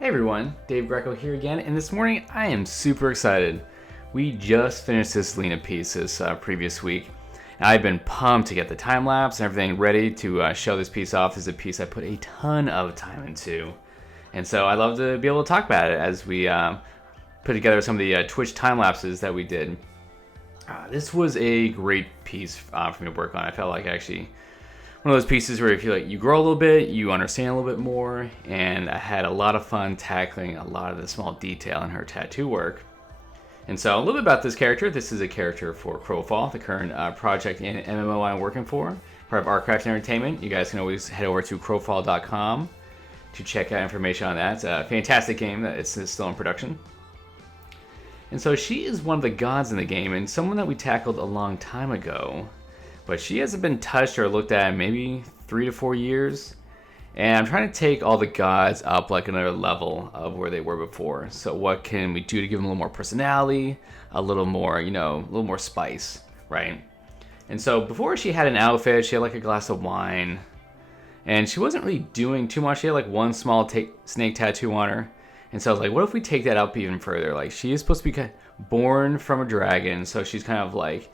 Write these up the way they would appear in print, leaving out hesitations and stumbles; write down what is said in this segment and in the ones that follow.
Hey everyone, Dave Greco here again, and this morning I am super excited. We just finished this Zaleena piece this previous week, and I've been pumped to get the time lapse and everything ready to show this piece off. This is a piece I put a ton of time into, and so I'd love to be able to talk about it as we put together some of the Twitch time lapses that we did. This was a great piece for me to work on. I felt like actually one of those pieces where you feel like you grow a little bit, you understand a little bit more, and I had a lot of fun tackling a lot of the small detail in her tattoo work. And so a little bit about this character. This is a character for Crowfall, the current project and MMO I'm working for, part of Artcraft Entertainment. You guys can always head over to crowfall.com to check out information on that. It's a fantastic game that is still in production. And so she is one of the gods in the game, and someone that we tackled a long time ago. But she hasn't been touched or looked at in maybe 3 to 4 years. And I'm trying to take all the gods up like another level of where they were before. So what can we do to give them a little more personality, a little more, a little more spice, right? And so before she had an outfit, she had like a glass of wine. And she wasn't really doing too much. She had like one small snake tattoo on her. And so I was like, what if we take that up even further? Like, she is supposed to be born from a dragon. So she's kind of like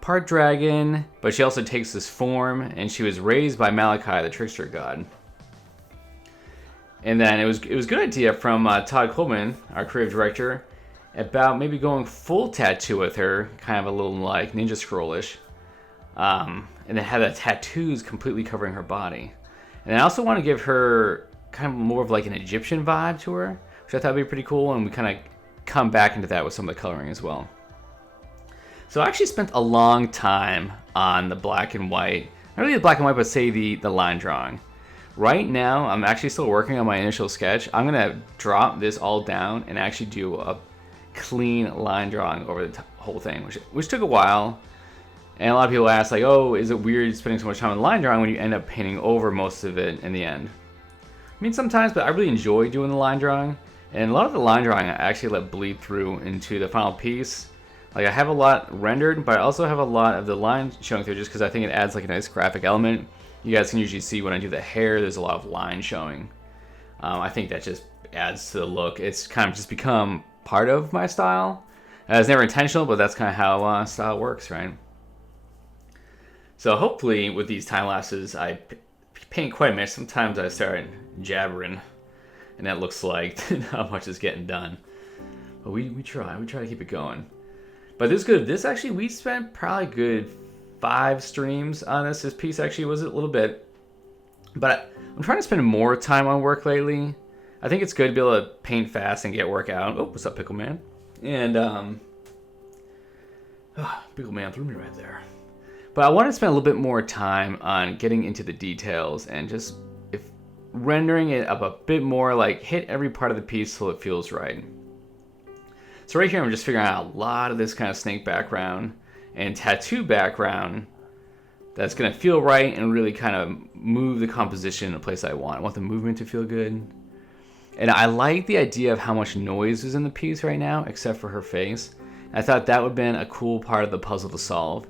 part dragon, but she also takes this form, and she was raised by Malachi, the trickster god. And then it was a good idea from Todd Coleman, our creative director, about maybe going full tattoo with her, kind of a little like Ninja Scrollish, and then have the tattoos completely covering her body. And I also want to give her kind of more of like an Egyptian vibe to her, which I thought would be pretty cool, and we kind of come back into that with some of the coloring as well. So I actually spent a long time on the black and white, not really the black and white, but say the line drawing. Right now, I'm actually still working on my initial sketch. I'm gonna drop this all down and actually do a clean line drawing over the whole thing, which took a while. And a lot of people ask like, oh, is it weird spending so much time on line drawing when you end up painting over most of it in the end? I mean, sometimes, but I really enjoy doing the line drawing. And a lot of the line drawing I actually let bleed through into the final piece. Like, I have a lot rendered, but I also have a lot of the line showing through just because I think it adds like a nice graphic element. You guys can usually see when I do the hair, there's a lot of line showing. I think that just adds to the look. It's kind of just become part of my style. It's never intentional, but that's kind of how style works, right? So hopefully with these time lapses, I paint quite a bit. Sometimes I start jabbering, and that looks like not much is getting done. But we try to keep it going. But this is good. This actually, we spent probably good 5 streams on this. This piece actually was a little bit. But I'm trying to spend more time on work lately. I think it's good to be able to paint fast and get work out. Oh, what's up, Pickle Man? And, Pickle Man threw me right there. But I want to spend a little bit more time on getting into the details and just rendering it up a bit more, like hit every part of the piece so it feels right. So right here, I'm just figuring out a lot of this kind of snake background and tattoo background that's going to feel right and really kind of move the composition in a place I want. I want the movement to feel good. And I like the idea of how much noise is in the piece right now, except for her face. I thought that would have been a cool part of the puzzle to solve,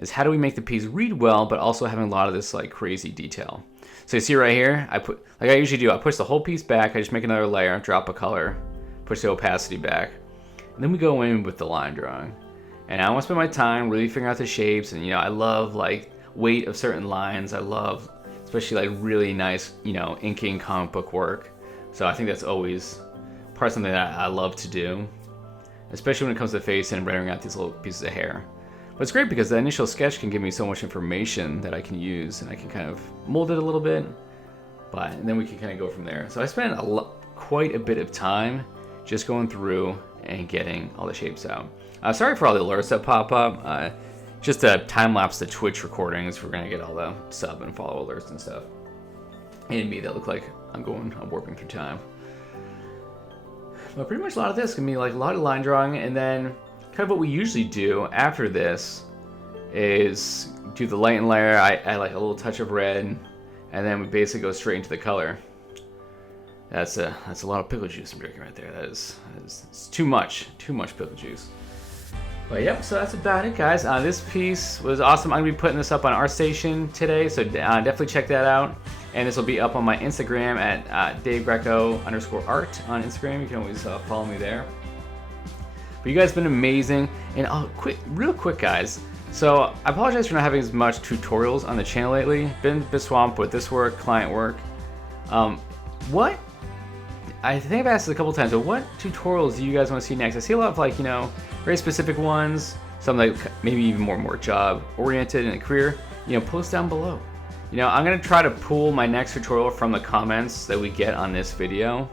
is how do we make the piece read well, but also having a lot of this like crazy detail. So you see right here, I put, like I usually do, I push the whole piece back, I just make another layer, drop a color, push the opacity back. And then we go in with the line drawing. And I want to spend my time really figuring out the shapes. And, I love, like, weight of certain lines. I love, especially, like, really nice, inking comic book work. So I think that's always part of something that I love to do. Especially when it comes to face and rendering out these little pieces of hair. But it's great because the initial sketch can give me so much information that I can use. And I can kind of mold it a little bit. And then we can kind of go from there. So I spent quite a bit of time just going through and getting all the shapes out. Sorry for all the alerts that pop up. Just to time-lapse the Twitch recordings. We're going to get all the sub and follow alerts and stuff. And me that look like I'm warping through time. But pretty much a lot of this can be like a lot of line drawing. And then kind of what we usually do after this is do the light and layer. I add like a little touch of red. And then we basically go straight into the color. That's a lot of pickle juice I'm drinking right there. It's too much pickle juice. But yep, so that's about it, guys. This piece was awesome. I'm gonna be putting this up on ArtStation today, so definitely check that out. And this will be up on my Instagram at DaveGreco_art on Instagram. You can always follow me there. But you guys have been amazing. And real quick, guys. So I apologize for not having as much tutorials on the channel lately. Been a bit swamped with this work, client work. I think I've asked it a couple times, but what tutorials do you guys want to see next? I see a lot of, like, you know, very specific ones, some like maybe even more job oriented in a career. You know, post down below. You know, I'm gonna try to pull my next tutorial from the comments that we get on this video,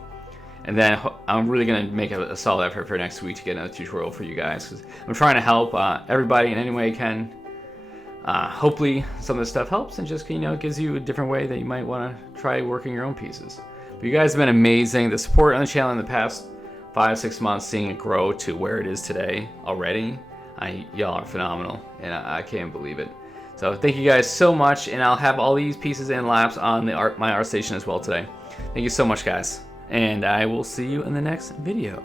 and then I'm really gonna make a solid effort for next week to get another tutorial for you guys, because I'm trying to help everybody in any way I can. Hopefully some of this stuff helps and just, you know, gives you a different way that you might want to try working your own pieces. But you guys have been amazing. The support on the channel in the past 5-6 months, seeing it grow to where it is today already, y'all are phenomenal, and I can't believe it. So thank you guys so much, and I'll have all these pieces and laps on my ArtStation as well today. Thank you so much, guys, and I will see you in the next video.